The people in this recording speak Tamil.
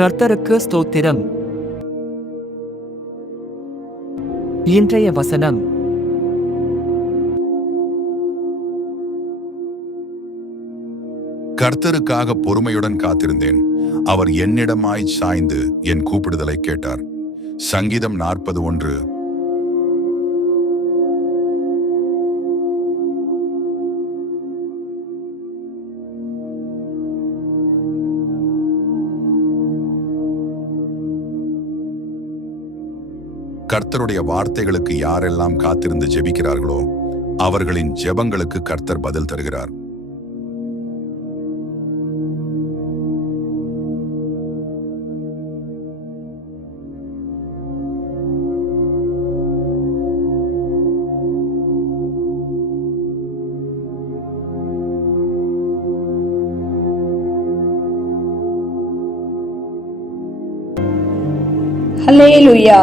கர்த்தருக்கு ஸ்தோத்திரம். இன்றைய வசனம். கர்த்தருக்காக பொறுமையுடன் காத்திருந்தேன். அவர் என்னிடமாய் சாய்ந்து என் கூப்பிடுதலை கேட்டார். சங்கீதம் நாற்பது ஒன்று. கர்த்தருடைய வார்த்தைகளுக்கு யாரெல்லாம் காத்திருந்து ஜெபிக்கிறார்களோ அவர்களின் ஜெபங்களுக்கு கர்த்தர் பதில் தருகிறார். ஹல்லேலூயா